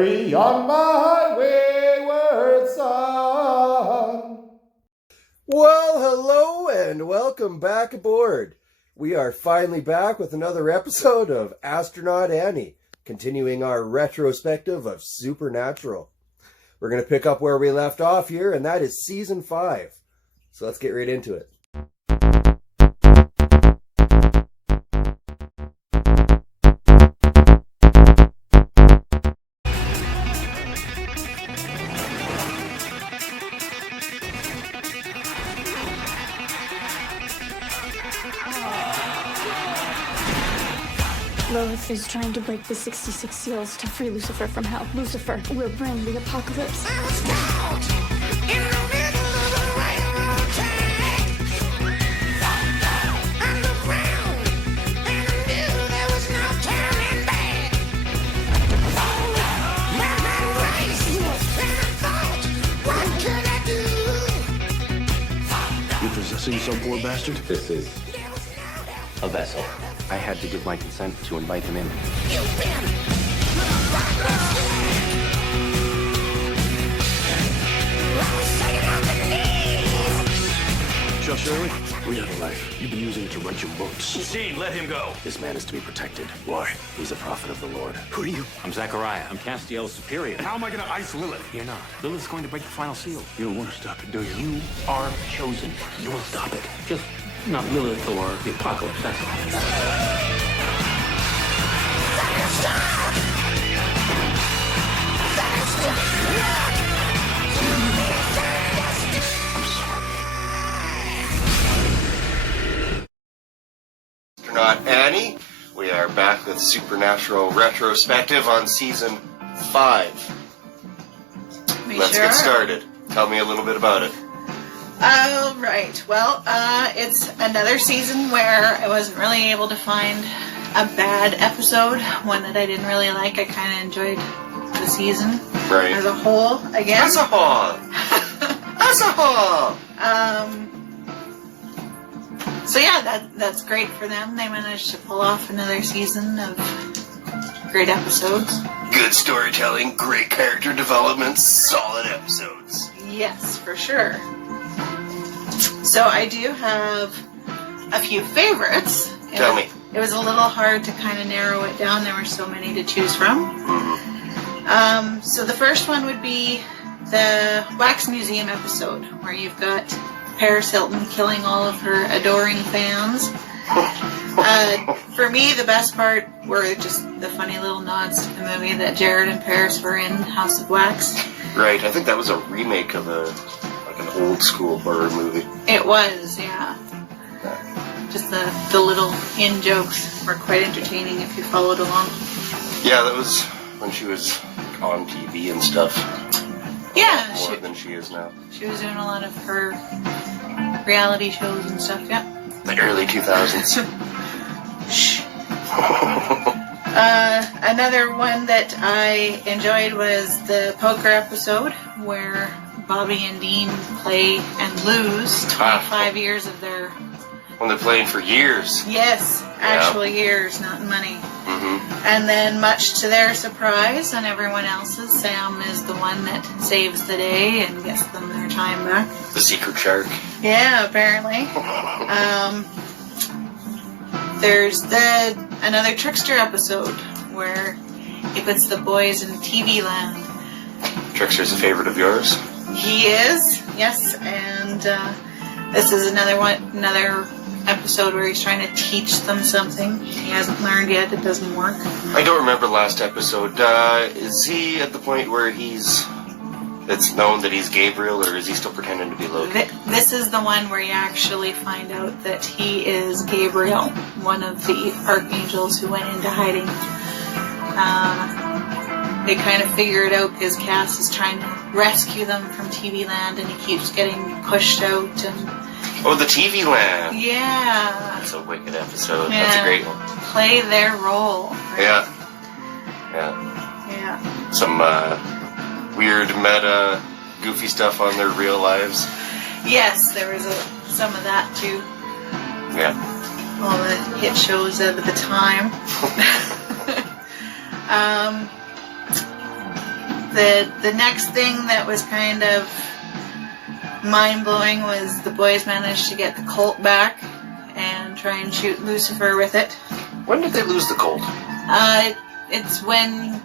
Carry on my wayward son. Well, hello and welcome back aboard. We are finally back with another episode of Astronaut Annie, continuing our retrospective of Supernatural. We're going to pick up where we left off here, and that is Season 5. So let's get right into it. Lilith is trying to break the 66 seals to free Lucifer from hell. Lucifer will bring the apocalypse. I was caught in the middle of a railroad track. Underground, and I knew there was no turning back. My mind raced, and I thought, what could I do? You possessing some poor bastard? This is a vessel. I had to give my consent to invite him in. You've been Chuck Shirley, we have a life. You've been using it to write your books. Dean, let him go. This man is to be protected. Why? He's a prophet of the Lord. Who are you? I'm Zachariah. I'm Castiel's superior. How am I going to ice Lilith? You're not. Lilith's going to break the final seal. You don't want to stop it, do you? You are chosen. You will stop it. Just not Lilith or the apocalypse, that's all. Astronaut Annie, we are back with Supernatural retrospective on Season 5. Let's get started. Tell me a little bit about it. All right. Well, it's another season where I wasn't really able to find a bad episode, one that I didn't really like. I kind of enjoyed the season as a whole, I guess. As a whole. As a whole. So yeah, that's great for them. They managed to pull off another season of great episodes. Good storytelling, great character development, solid episodes. Yes, for sure. So I do have a few favorites. Tell me. It was a little hard to kind of narrow it down. There were so many to choose from. So the first one would be the Wax Museum episode, where you've got Paris Hilton killing all of her adoring fans. For me, the best part were just the funny little nods to the movie that Jared and Paris were in, House of Wax. Right, I think that was a remake of an old school horror movie. It was, yeah. Just the little in-jokes were quite entertaining if you followed along. Yeah, that was when she was on TV and stuff. Yeah. More than she is now. She was doing a lot of her reality shows and stuff, yeah. The early 2000s. Shh. Another one that I enjoyed was the poker episode, where Bobby and Dean play and lose 25 years of their... When they're playing for years. Yes, actual years, not money. Mm-hmm. And then, much to their surprise and everyone else's, Sam is the one that saves the day and gets them their time back. The secret shark. Yeah, apparently. There's another Trickster episode where he puts the boys in TV land. Trickster's a favorite of yours? He is, yes, and this is another episode where he's trying to teach them something he hasn't learned yet. It doesn't work. I don't remember last episode. Is he at the point where it's known that he's Gabriel, or is he still pretending to be Loki? This is the one where you actually find out that he is Gabriel, one of the archangels who went into hiding. They kind of figure it out because Cass is trying to rescue them from TV land, and he keeps getting pushed out. And oh, the TV land. Yeah. That's a wicked episode. Yeah. That's a great one. Play their role. Right? Yeah. Some weird meta, goofy stuff on their real lives. Yes, there was some of that too. Yeah. All the hit shows of the time. The next thing that was kind of mind-blowing was the boys managed to get the Colt back and try and shoot Lucifer with it. When did they lose the Colt? It's when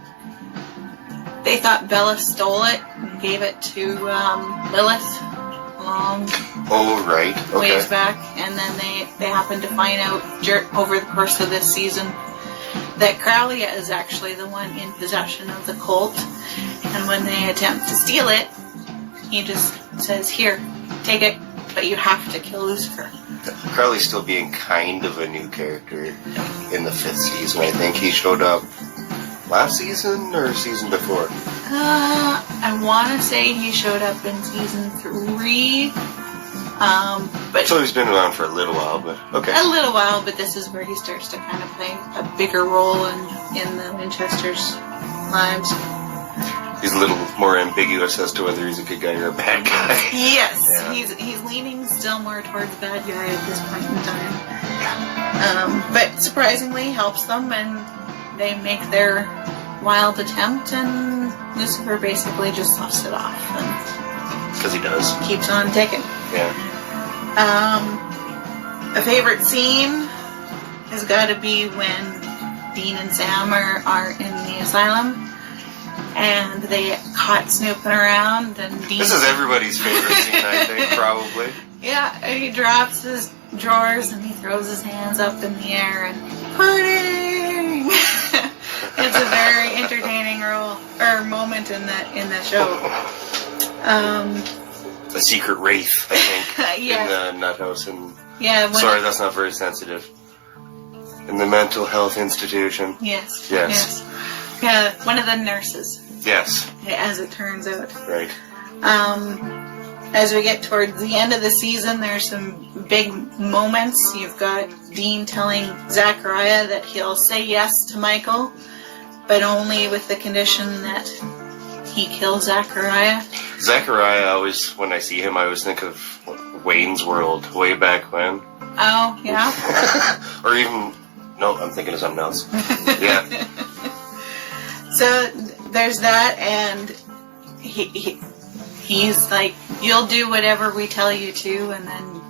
they thought Bella stole it and gave it to Lilith long right. Okay. ways back, and then they happened to find out over the course of this season that Crowley is actually the one in possession of the Colt, and when they attempt to steal it, he just says, "Here, take it, but you have to kill Lucifer." Crowley's still being kind of a new character in the 5th season. I think he showed up last season or season before. I want to say he showed up in season 3. But So he's been around for a little while, but okay. a little while, but this is where he starts to kind of play a bigger role in the Winchesters' lives. He's a little more ambiguous as to whether he's a good guy or a bad guy. Yes, Yeah. he's leaning still more towards bad guy at this point in time. But surprisingly helps them, and they make their wild attempt, and Lucifer basically just sloughs it off Because he does. and keeps on ticking. Yeah. A favorite scene has got to be when Dean and Sam are in the asylum, and they get caught snooping around, and Dean... This is everybody's favorite scene, I think, probably. Yeah, and he drops his drawers and he throws his hands up in the air and pudding. It's a very entertaining moment in the show. The secret wraith, I think, Yeah. in the nut house. Yeah. Sorry, that's not very sensitive. In the mental health institution. Yes. Yes. Yeah, one of the nurses, Yes. as it turns out. Right. As we get towards the end of the season, there's some big moments. You've got Dean telling Zachariah that he'll say yes to Michael, but only with the condition that he kills Zachariah. Zachariah, always, when I see him, I always think of Wayne's World, way back when. Oh, yeah? Or even, no, I'm thinking of something else. Yeah. So there's that, and he's like, "You'll do whatever we tell you to," and then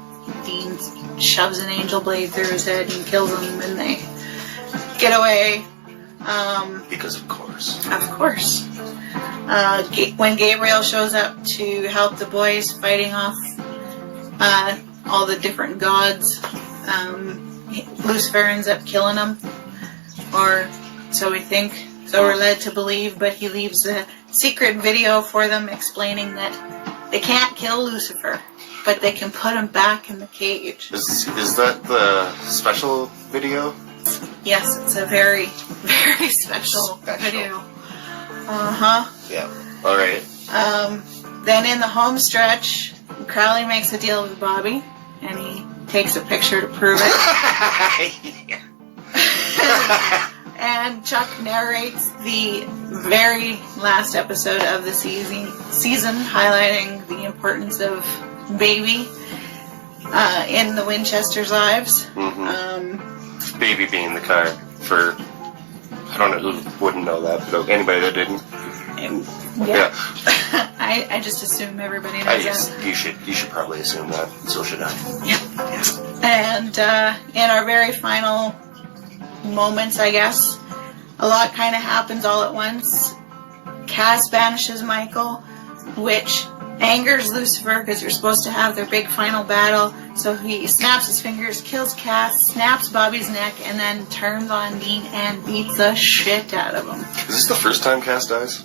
Dean shoves an angel blade through his head and kills him, and they get away. Because of course. Of course. When Gabriel shows up to help the boys fighting off all the different gods, Lucifer ends up killing them, or so we think. So we're led to believe, but he leaves a secret video for them explaining that they can't kill Lucifer, but they can put him back in the cage. Is that the special video? Yes, it's a very, very special video. Uh-huh. Yeah. All right. Then in the home stretch, Crowley makes a deal with Bobby, and he takes a picture to prove it. And Chuck narrates the very last episode of the season, highlighting the importance of Baby in the Winchesters' lives. Mm-hmm. Baby being the car for, I don't know who wouldn't know that, but anybody that didn't. Yeah. I just assume everybody knows that. You should probably assume that. So should I. Yeah. And in our very final moments, I guess, a lot kind of happens all at once. Cass banishes Michael, which angers Lucifer because you're supposed to have their big final battle. So he snaps his fingers, kills Cass, snaps Bobby's neck, and then turns on Dean and beats the shit out of him. Is this the first time Cass dies?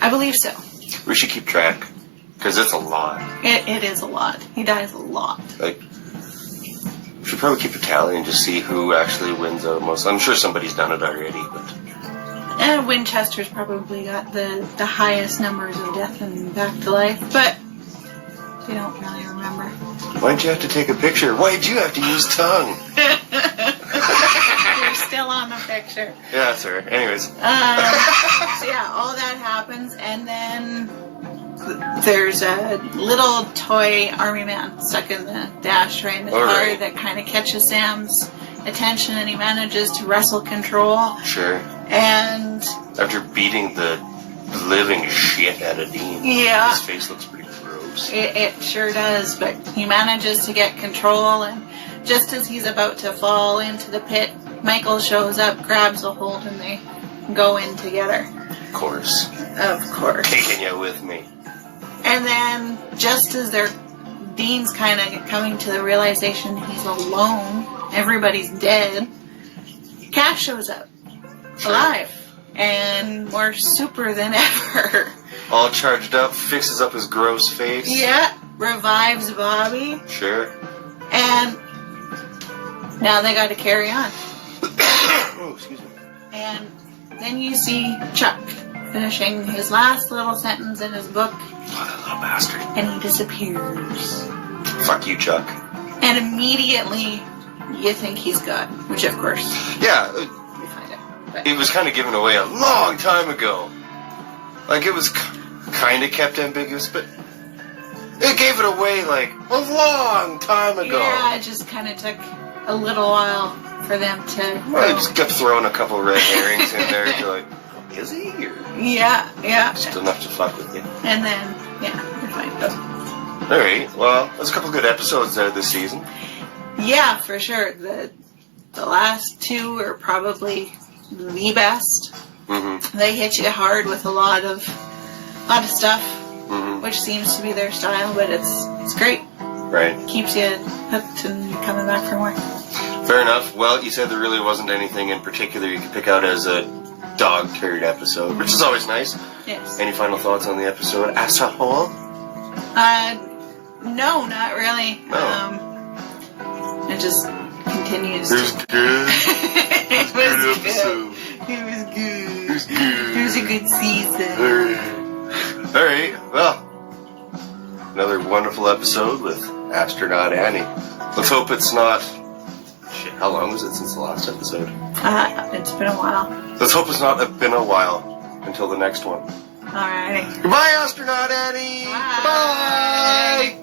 I believe so. We should keep track, because it's a lot. It is a lot. He dies a lot. Like, we should probably keep a tally and just see who actually wins out most. I'm sure somebody's done it already, but... And Winchester's probably got the highest numbers of death and back to life, but we don't really remember. Why'd you have to take a picture? Why'd you have to use tongue? You're still on the picture. Yeah, sir. Anyways. So yeah, all that happens, and then there's a little toy army man stuck in the dash tray in the car right. that kind of catches Sam's attention, and he manages to wrestle control. Sure. And after beating the living shit out of Dean. Yeah. His face looks pretty gross. It sure does, but he manages to get control, and just as he's about to fall into the pit, Michael shows up, grabs a hold, and they go in together. Of course. Of course. Taking you with me. And then, just as Dean's kind of coming to the realization he's alone, everybody's dead, Cash shows up. Alive. And more super than ever. All charged up, fixes up his gross face. Yeah, revives Bobby. Sure. And now they got to carry on. Oh, excuse me. And then you see Chuck finishing his last little sentence in his book. What a little bastard. And he disappears. Fuck you, Chuck. And immediately you think he's God, which of course Yeah, we find out. But it was kind of given away a long time ago. Like, it was kind of kept ambiguous, but it gave it away, like, a long time ago. yeah, it just kind of took a little while for them to... Well, they just kept throwing a couple red herrings in there. You're like, is he? Or Yeah. just enough to fuck with you. And then, yeah, we find out. Alright, well, there's a couple good episodes there this season. Yeah, for sure. The last two are probably the best. Mm-hmm. They hit you hard with a lot of stuff, Mm-hmm. which seems to be their style, but it's great. Right. Keeps you hooked and coming back for more. Fair enough. Well, you said there really wasn't anything in particular you could pick out as a dog turd episode, which is always nice. Yes. Any final thoughts on the episode as a whole? No, not really. No. It just continues. It was good. It Good was episode. good. It was good. It was good. It was a good season. Alright, well, another wonderful episode with Astronaut Annie. Let's hope it's not... Shit, how long was it since the last episode? It's been a while. Let's hope it's not been a while until the next one. Alrighty. Goodbye, Astronaut Annie! Bye. Bye.